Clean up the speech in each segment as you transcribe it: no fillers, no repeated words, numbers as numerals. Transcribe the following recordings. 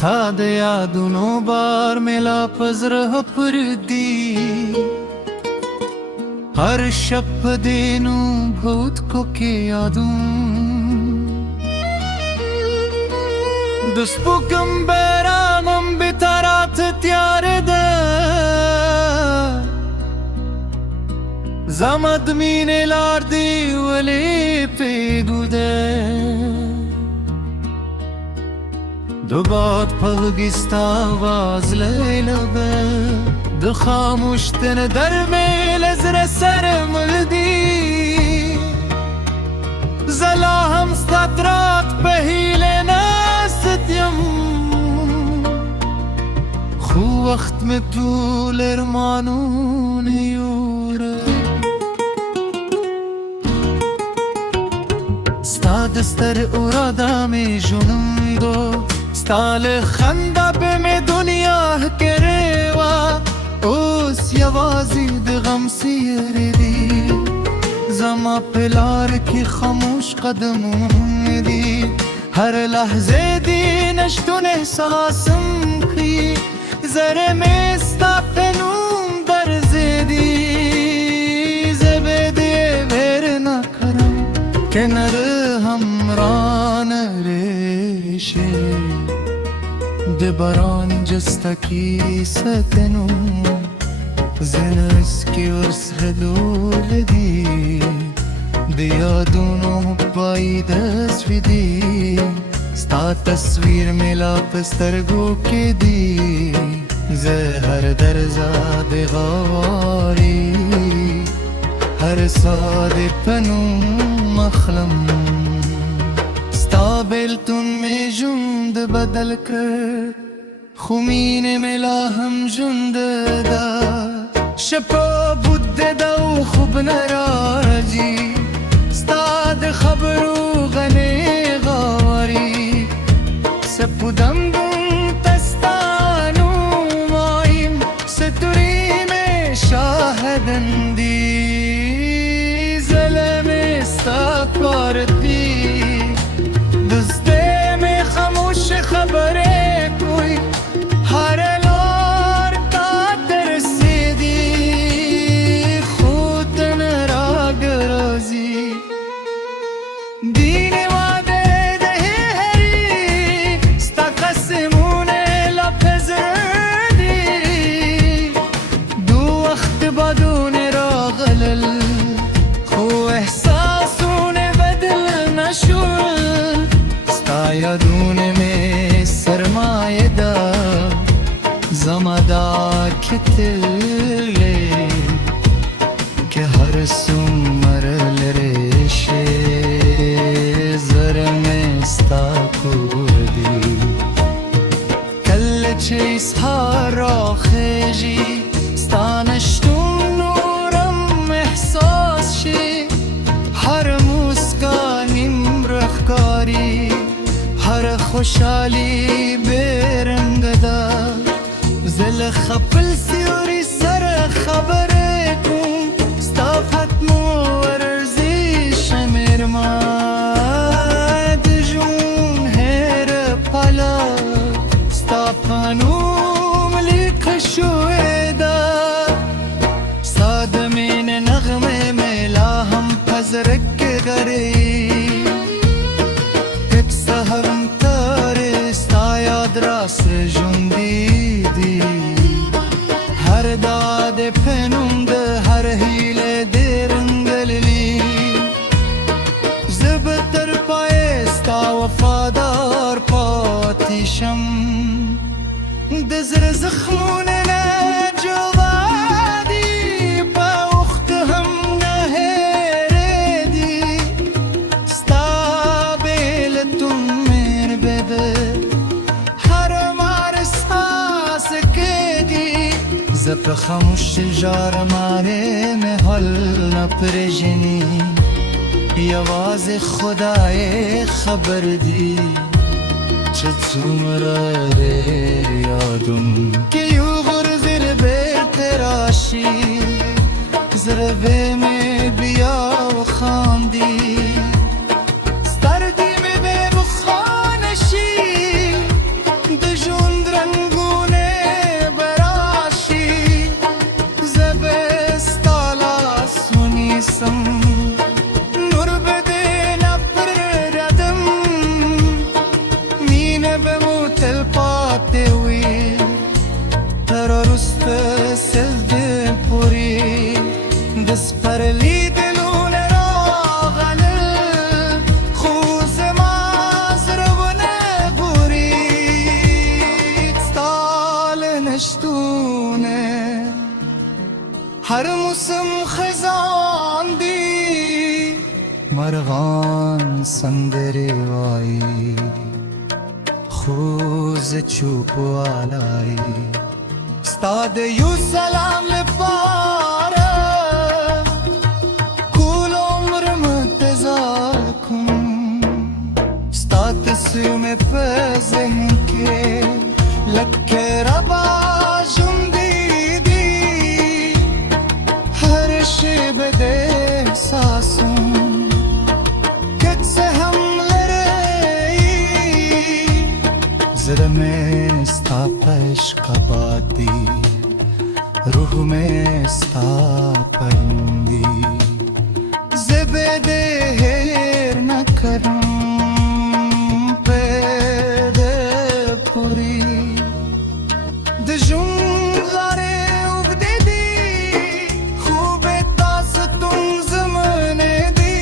ستا د یادونو بار ملا پزره پر دی हर शब देनु भूत को के यादूं दुस्पुकम बैरामम बितारात त्यारे दे zamad mine lardi wale pe gude دوبات پاگستا आवाज लेलबे د خاموش تن در میل زر سر ملدی زلا هم سترات پهیل ناستیم خو وقت میں طول ارمانون یوره ستا دستر ارادا میں جنم دو ستال خنده به می دنیا کریوا اوس یوازی د غم سیری دی زما پلار کی خاموش قدمون دی هر لحظه دی نشتون احساسم کی زره میستا پنوم در زیدی زبدی بیر نکرم کنر همران ریشه د باران جستکی ستنو زنس کی ورس هدول دی د یادونو پای دس ویدی ستا تصویر ملا پسترگو کی دی زهر درزاد غواری هر ساد پنو مخلم بیلتون میں جند بدل کر خمین ملا ہم جند دا شپا بود دا و خوب نراجی ستاد خبرو غنی غاری سپودم دن تستانو مایم ستوری میں شاہدن دی ظلم استاد پارتی خبره کوئی هر لار تا ترسیدی خود نراگ رازی دین واده دهی هری ستا قسمون لپز ردی دو وقت بدون را غلل خو احساسون بدل نشول ستا یادون زمادا کتله که هر سومر لرشه زرم استا کردی کل چیس هارا خیجی ستانشتون نورم احساس شی هر مسکانیم رخکاری هر خوشحالی برنگ دا زل خپل سیوری سر خبره کن ستافت مورزی شمیر ما دجون هر پالا ستافنوم لیک شوه دا سادمین نغمه میلا هم پزرک گری ایک سهم تار ستا یاد راس جوندی هر داد پنوم ده هر حیله درنگلی زبتر پایستا وفادار پاتیشم دزر زخمون نجوادی با اخت هم نهردی ستا بیلتون میر بده زپ خاموش جار ماره میں حل نپرجنی یواز خدای خبر دی چه تمرا ره یادم که یو غرزر بیر تراشی زربه میں بیا و خاندی ستردی میں بے بخانشی دجو हर मौसम खजान दी मरगान संदरे वाई خوز چوب و علایی استاد یو سلام لپاره کول عمر متزار کن استاد سوم پزن که لکه ربا جندیدی هر شب ده احساسون दिल में स्था इश्क आबादी रूह में स्था परिंदी ज़ेबेदे हेर न करूं पेदे पूरी दजुंगारे उबदे दी खूबे तास तुम ज़माने दी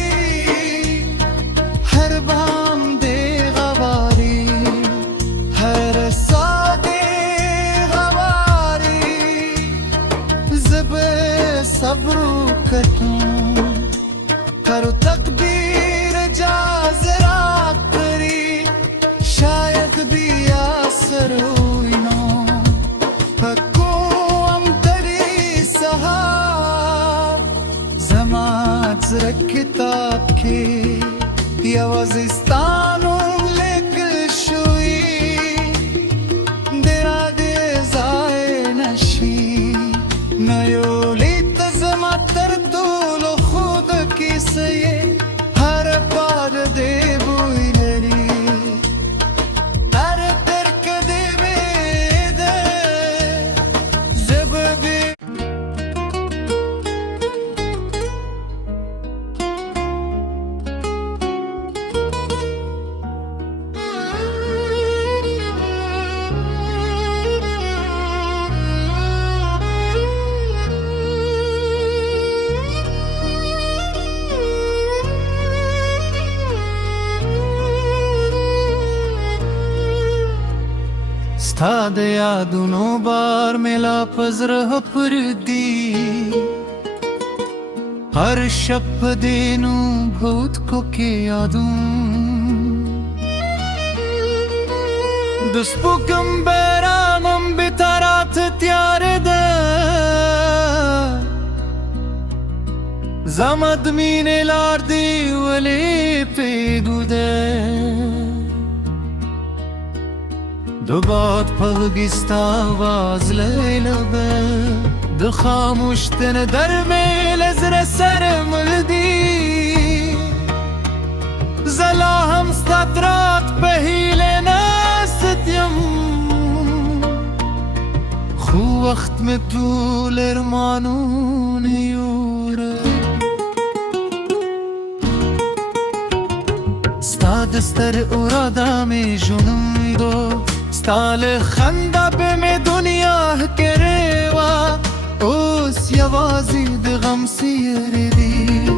हर बाम दे गवारी हर सादे गवारी जब सब्र करूं करो तकदीर जा जरा करी शायद दिया सरोइनो हको हम तरी सहा जमात रख किताब के यवजिस्तानों था दया दोनों बार मिला पजरह पर दी हर शप देनू भूत को के यादूं दुष्पुकम बैरामम बितारात त्यारे दे जमद मीने लार दी वले पे गुदे دبات پاگیستا آواز لیلبه دو خاموشتن در میل زر سرم لدی زلا هم سترات بهیل ناستیم خو وقت میں طول ارمانون یوره ستادستر ارادا میں جنم دو ستال خندا به می دنیا کریوا اوس یوازی د غم سیری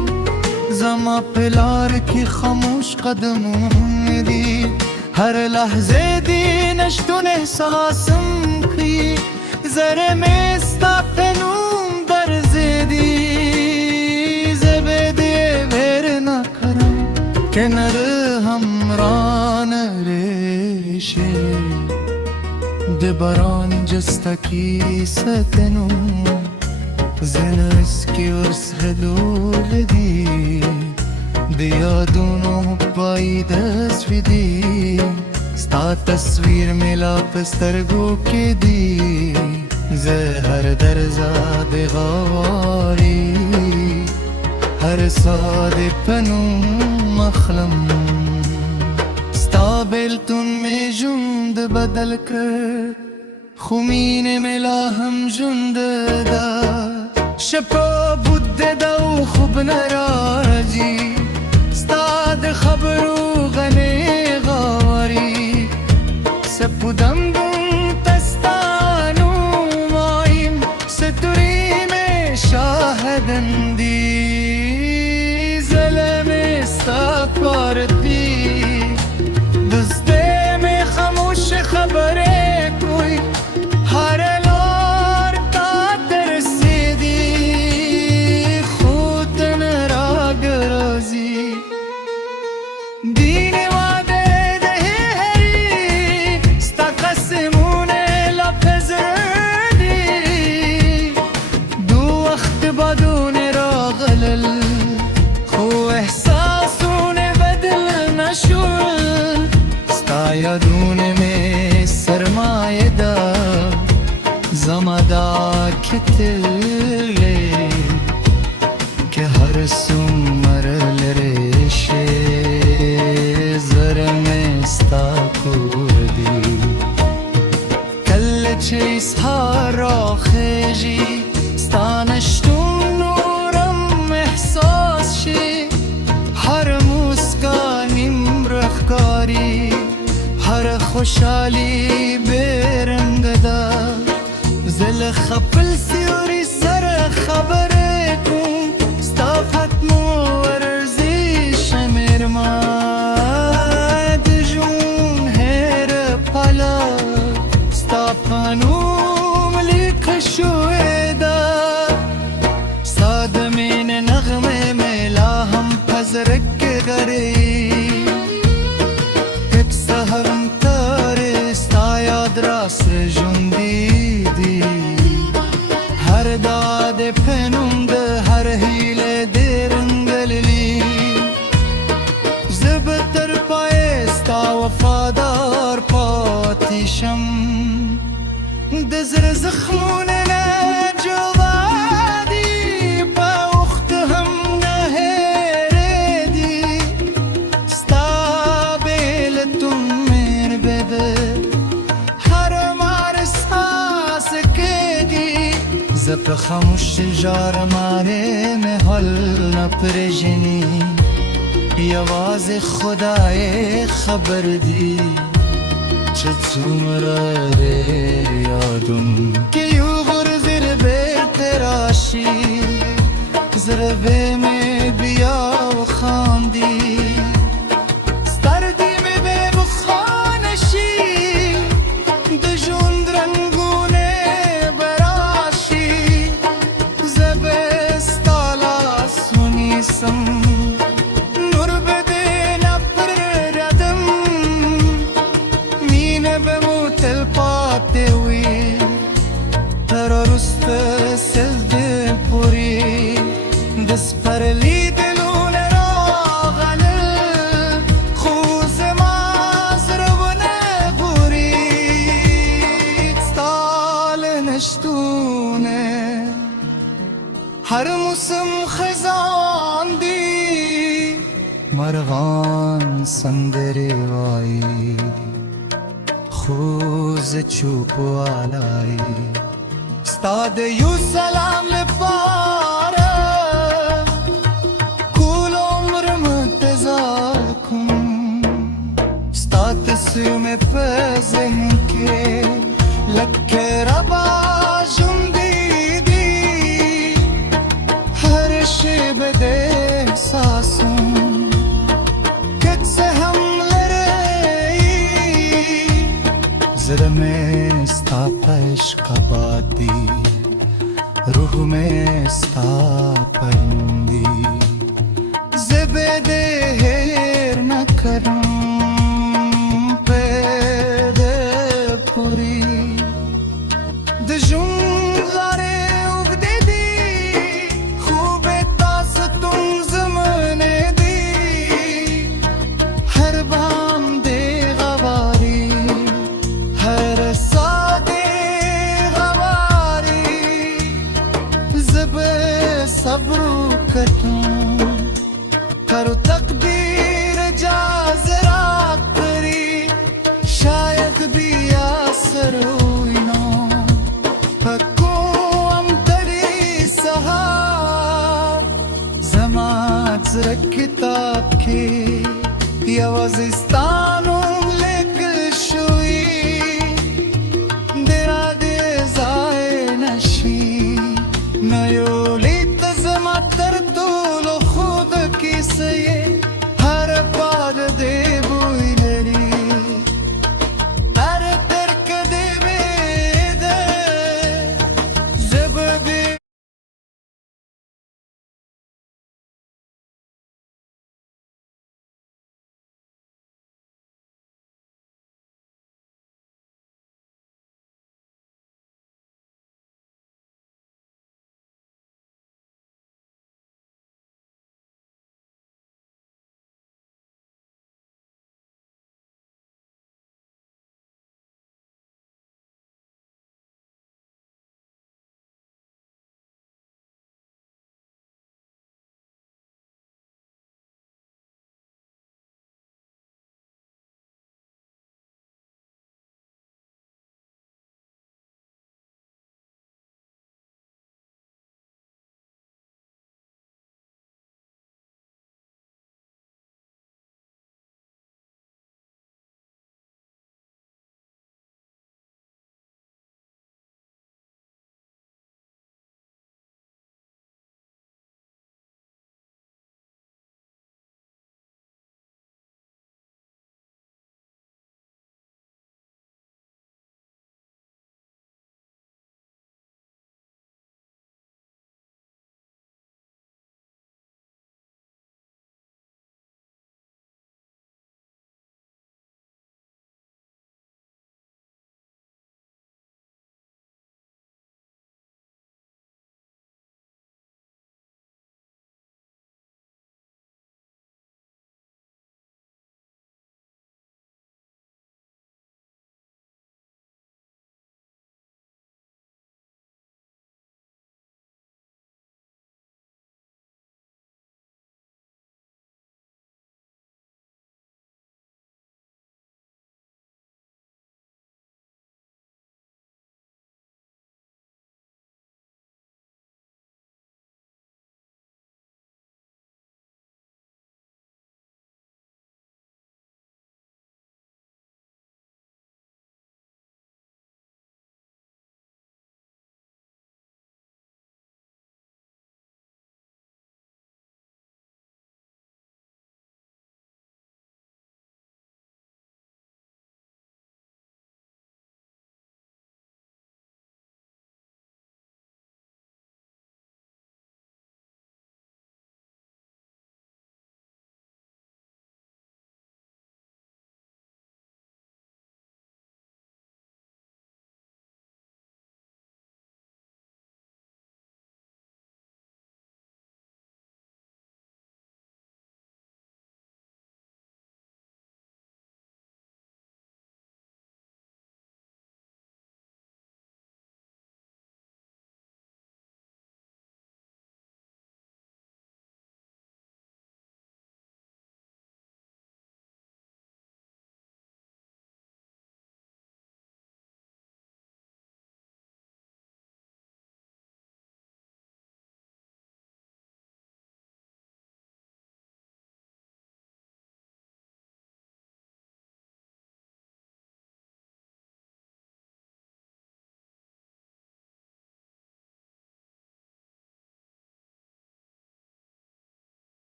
زما پلار کی خاموش قدمون دی هر لحظه دی نشتون احساسم کی زره میستا پنوم در زیدی زبدی بیر نکرم کنر همران ریشه دبران جستکی ستنو زنس کی ورس هدول دی دیا دونوں پائی دس ودی ستا تصویر ملا پسترگو کے دی زہر درزاد غواری ہر ساد پنو مخلم ستابل تن میں جند بدل کر خمین ملا ہم جند دا شپا بود دا و خوب نراجی ستاد خبرو غنی غاری سپودم دن تستانو مایم ستوری میں شاہدن دی ظلم استاد پارتی دستے میں خاموش خبریں کوئی ہر لار تا ترسی دی ختلی که هر سومر لرشه زرم ستا کردی کل چیز ها را خیجی ستانشتون نورم احساس شی هر مسکانیم رخکاری هر خوشحالی برنگ دا زل خپل سیوری سر خبر کن ستا فتم و ورزیش مرما دجون هر پالا ستا پانوم لیک شوی دا سادمین نغمه میلا هم پزرک گری یک سهرم تاره ستا یاد راست جوندی دی هر داد پنوم ده هر هیله درنگلی زبتر پای ستا وفادار پاتیشم دزر زخمون نجوادی با اخت هم نهردی ستا بیلتون من بده هر مارس حاس کدی زب خاموش جار ماره محل نپرجنی یواز خدای خبر دی چه څومره یادون که یو غرزر برتراشی زربه می بیا و خاندی ستردی می به بخانشی دجون درنگونه براشی زبستالا سونیسم نور بده نپردم مینه بمو تل پاته وی ترارست سلده پوری دست پرلی دلون را غلل خوز ماز رو نگوری ستال نشتونه هر موسم خزان دی مرغان سندری وایی خوز چوب و علایی ستاد یو سلام لپاره کول عمرم انتظار کن ستا تصویم په ذهن کې لکه ربا ژوند دی هر شیبه د احساسم که څه هم لرئ زړه مې ستا په عشق آباد دی روح میں ستا پرندی زبد هیر نکرم پید پوری دجون غاره اگده دی خوب تاستون زمانه دی هر بام دی غواری هر ساده غواری زب صبر کتوں کرو تقدیر جازرا کری شاید بیا سروینو پکو ام تری سهار زمات زر کتاب کی یوازستانو لکل شوی درا دی زای نشی نیولیت زما تر طولو